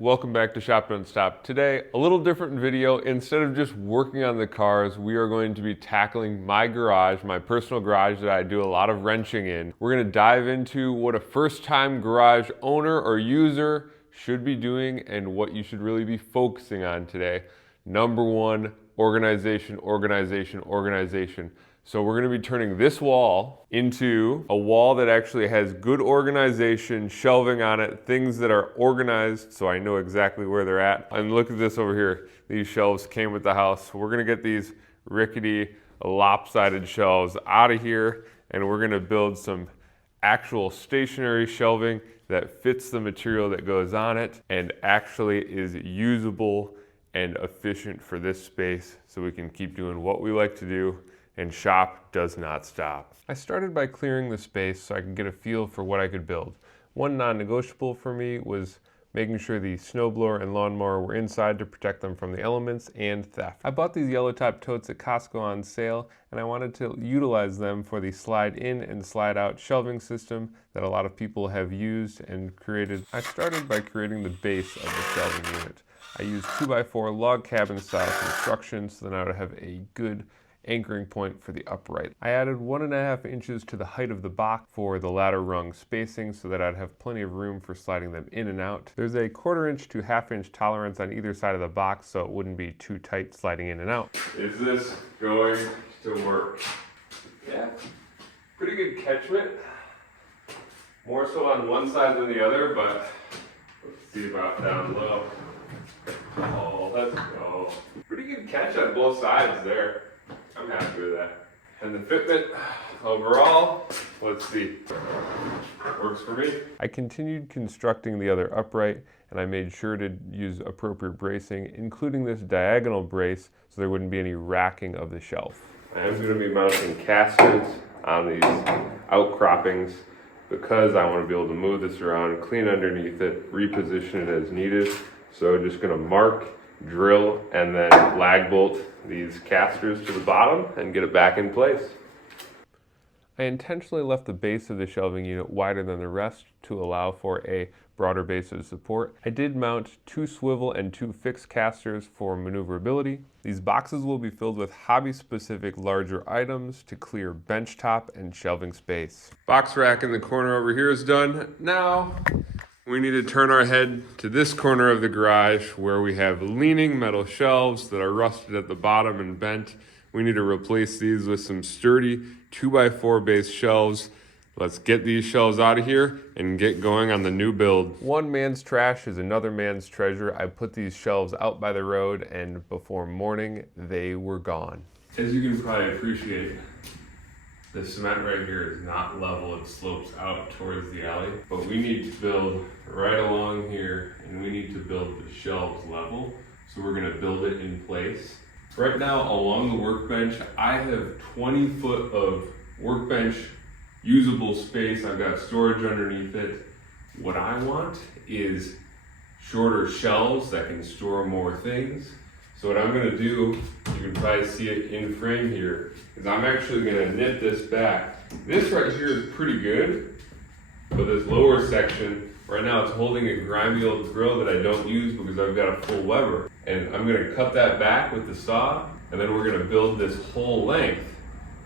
welcome back to Shop Don't Stop. Today, a little different video. Instead of just working on the cars, we are going to be tackling my garage, my personal garage that I do a lot of wrenching in. We're gonna dive into what a first-time garage owner or user should be doing and what you should really be focusing on today. Number one, organization, organization, organization. So we're going to be turning this wall into a wall that actually has good organization, shelving on it, things that are organized so I know exactly where they're at. And look at this over here. These shelves came with the house. We're going to get these rickety, lopsided shelves out of here, and we're going to build some actual stationary shelving that fits the material that goes on it and actually is usable and efficient for this space so we can keep doing what we like to do. And shop does not stop. I started by clearing the space so I could get a feel for what I could build. One non-negotiable for me was making sure the snowblower and lawnmower were inside to protect them from the elements and theft. I bought these yellow top totes at Costco on sale, and I wanted to utilize them for the slide in and slide out shelving system that a lot of people have used and created. I started by creating the base of the shelving unit. I used 2x4 log cabin style construction so that I would have a good anchoring point for the upright. I added 1.5 inches to the height of the box for the ladder rung spacing so that I'd have plenty of room for sliding them in and out. There's a 1/4 inch to 1/2 inch tolerance on either side of the box so it wouldn't be too tight sliding in and out. Is this going to work? Yeah, pretty good catchment. More so on one side than the other, but let's see about down low. Oh, let's go. Pretty good catch on both sides there. I'm happy with that. And the fitment overall, let's see, works for me. I continued constructing the other upright, and I made sure to use appropriate bracing, including this diagonal brace so there wouldn't be any racking of the shelf. I am going to be mounting casters on these outcroppings because I want to be able to move this around, clean underneath it, reposition it as needed. So just going to mark, drill, and then lag bolt these casters to the bottom and get it back in place. I intentionally left the base of the shelving unit wider than the rest to allow for a broader base of support. I did mount 2 swivel and 2 fixed casters for maneuverability. These boxes will be filled with hobby-specific larger items to clear bench top and shelving space. Box rack in the corner over here is done. Now, we need to turn our head to this corner of the garage where we have leaning metal shelves that are rusted at the bottom and bent. We need to replace these with some sturdy 2x4 base shelves. Let's get these shelves out of here and get going on the new build. One man's trash is another man's treasure. I put these shelves out by the road, and before morning, they were gone. As you can probably appreciate, the cement right here is not level, it slopes out towards the alley, but we need to build right along here and we need to build the shelves level. So we're gonna build it in place. Right now along the workbench, I have 20 foot of workbench usable space. I've got storage underneath it. What I want is shorter shelves that can store more things. So what I'm gonna do, you can probably see it in frame here, is I'm actually gonna knit this back. This right here is pretty good, but this lower section, right now it's holding a grimy old grill that I don't use because I've got a full Weber. And I'm gonna cut that back with the saw, and then we're gonna build this whole length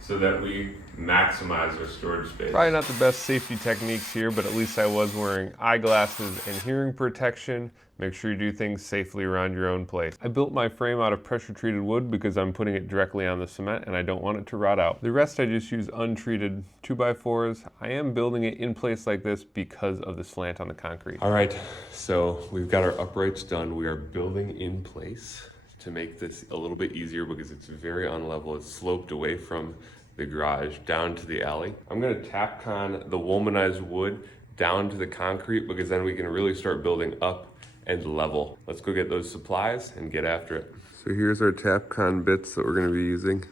so that we maximize our storage space. Probably not the best safety techniques here, but at least I was wearing eyeglasses and hearing protection. Make sure you do things safely around your own place. I built my frame out of pressure treated wood because I'm putting it directly on the cement and I don't want it to rot out. The rest I just use untreated 2x4s. I am building it in place like this because of the slant on the concrete. All right, so we've got our uprights done. We are building in place to make this a little bit easier because it's very unlevel. It's sloped away from the garage down to the alley. I'm gonna Tapcon the womanized wood down to the concrete because then we can really start building up and level. Let's go get those supplies and get after it. So here's our Tapcon bits that we're gonna be using.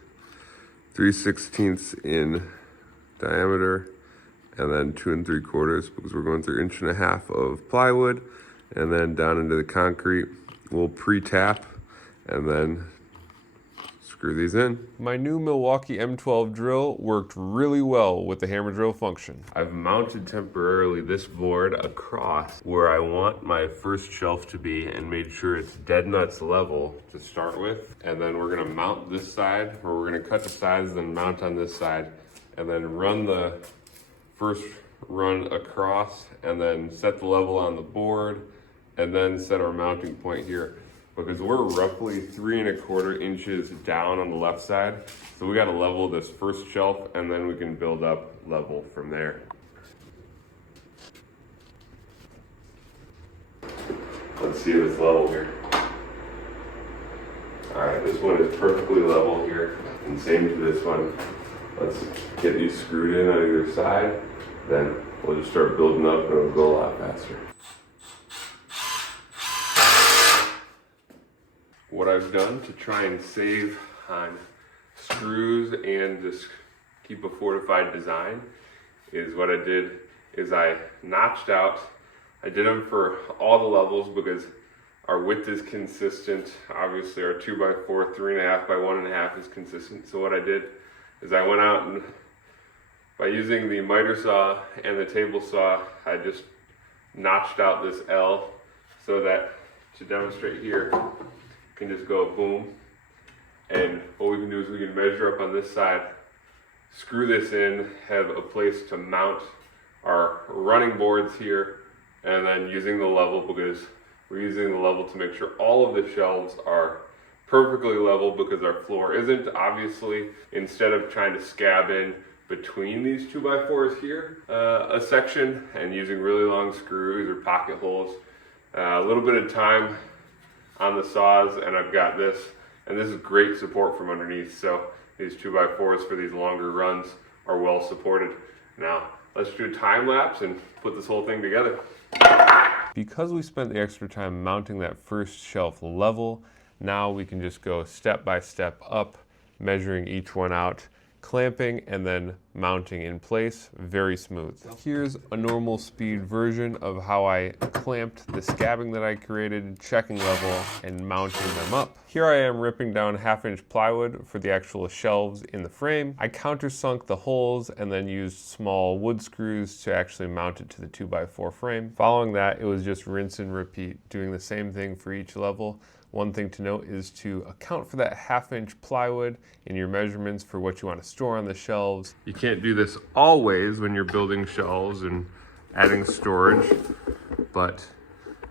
3/16 in diameter and then 2 3/4 because we're going through 1.5 inches of plywood and then down into the concrete. We'll pre-tap and then screw these in. My new Milwaukee M12 drill worked really well with the hammer drill function. I've mounted temporarily this board across where I want my first shelf to be and made sure it's dead nuts level to start with. And then we're gonna mount this side, or we're gonna cut the sides, then mount on this side, and then run the first run across, and then set the level on the board, and then set our mounting point here. Because we're roughly 3 1/4 inches down on the left side. So we gotta level this first shelf, and then we can build up level from there. Let's see if it's level here. All right, this one is perfectly level here, and same to this one. Let's get these screwed in on either side, then we'll just start building up and it'll go a lot faster. What I've done to try and save on screws and just keep a fortified design is what I did is I notched out. I did them for all the levels because our width is consistent. Obviously our 2x4, 3.5 by 1.5 is consistent. So what I did is I went out and by using the miter saw and the table saw, I just notched out this L so that to demonstrate here, can just go boom, and what we can do is we can measure up on this side, screw this in, have a place to mount our running boards here, and then using the level, because we're using the level to make sure all of the shelves are perfectly level because our floor isn't. Obviously, instead of trying to scab in between these 2x4s here, a section, and using really long screws or pocket holes, a little bit of time on the saws, and I've got this, and this is great support from underneath. So these 2x4s for these longer runs are well supported. Now let's do a time lapse and put this whole thing together. Because we spent the extra time mounting that first shelf level, now we can just go step by step up, measuring each one out, clamping and then mounting in place, very smooth. Here's a normal speed version of how I clamped the scabbing that I created, checking level and mounting them up. Here I am ripping down 1/2 inch plywood for the actual shelves in the frame. I countersunk the holes and then used small wood screws to actually mount it to the 2x4 frame. Following that, it was just rinse and repeat, doing the same thing for each level. One thing to note is to account for that 1/2 inch plywood in your measurements for what you want to store on the shelves. You can't do this always when you're building shelves and adding storage, but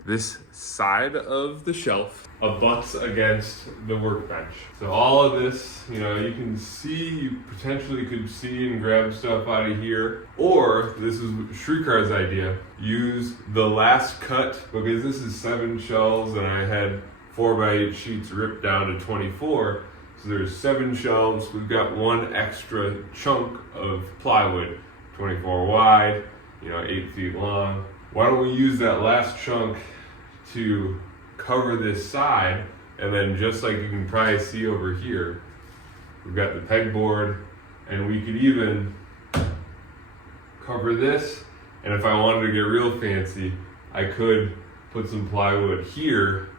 this side of the shelf abuts against the workbench. So all of this, you can see, you potentially could see and grab stuff out of here. Or this is Shrikar's idea. Use the last cut, because this is 7 shelves and I had 4x8 sheets ripped down to 24. So there's 7 shelves. We've got 1 extra chunk of plywood, 24 wide, 8 feet long. Why don't we use that last chunk to cover this side, and then just like you can probably see over here, we've got the pegboard, and we could even cover this, and if I wanted to get real fancy, I could put some plywood here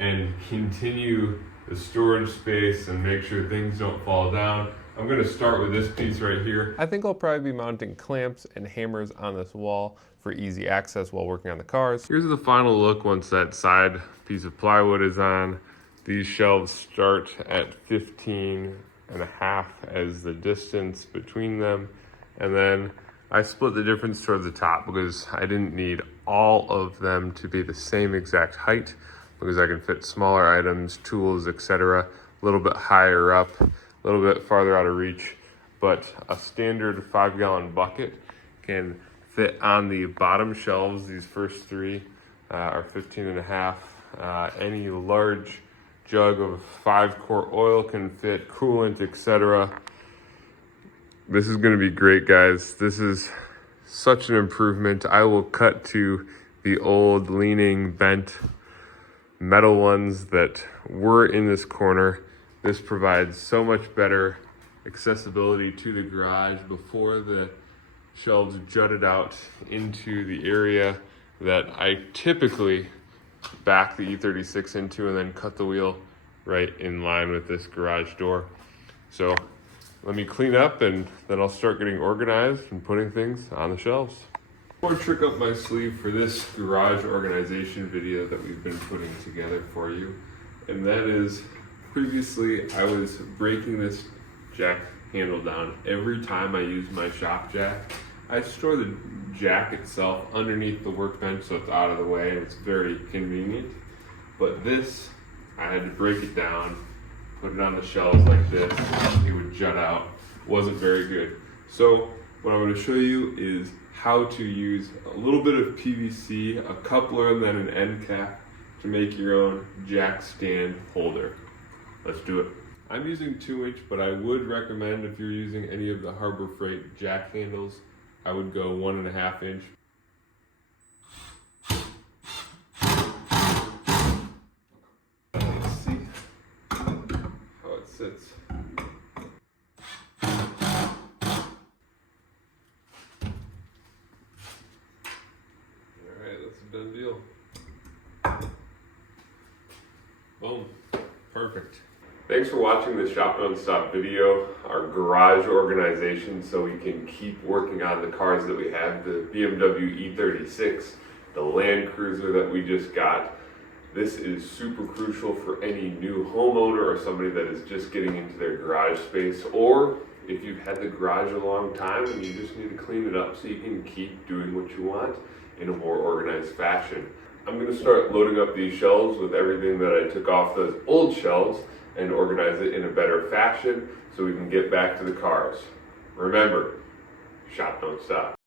and continue the storage space and make sure things don't fall down. I'm gonna start with this piece right here. I think I'll probably be mounting clamps and hammers on this wall for easy access while working on the cars. Here's the final look once that side piece of plywood is on. These shelves start at 15.5 as the distance between them. And then I split the difference towards the top because I didn't need all of them to be the same exact height, because I can fit smaller items, tools, etc. a little bit higher up, a little bit farther out of reach. But a standard 5-gallon bucket can fit on the bottom shelves. These first 3 are 15.5. Any large jug of 5-quart oil can fit, coolant, etc. This is gonna be great, guys. This is such an improvement. I will cut to the old leaning bent metal ones that were in this corner. This provides so much better accessibility to the garage before the shelves jutted out into the area that I typically back the E36 into and then cut the wheel right in line with this garage door. So let me clean up and then I'll start getting organized and putting things on the shelves. One more trick up my sleeve for this garage organization video that we've been putting together for you. And that is, previously I was breaking this jack handle down every time I use my shop jack. I store the jack itself underneath the workbench so it's out of the way and it's very convenient. But this, I had to break it down, put it on the shelves like this, it would jut out. Wasn't very good. So what I'm going to show you is how to use a little bit of PVC, a coupler, and then an end cap to make your own jack stand holder. Let's do it. I'm using 2-inch, but I would recommend if you're using any of the Harbor Freight jack handles, I would go 1.5 inch. Let's see how it sits. Alright, that's a done deal. Boom. Perfect. Thanks for watching this Shop Don't Stop video, our garage organization so we can keep working on the cars that we have, the BMW E36, the Land Cruiser that we just got. This is super crucial for any new homeowner or somebody that is just getting into their garage space, or if you've had the garage a long time and you just need to clean it up so you can keep doing what you want in a more organized fashion. I'm going to start loading up these shelves with everything that I took off those old shelves and organize it in a better fashion so we can get back to the cars. Remember, shop don't stop.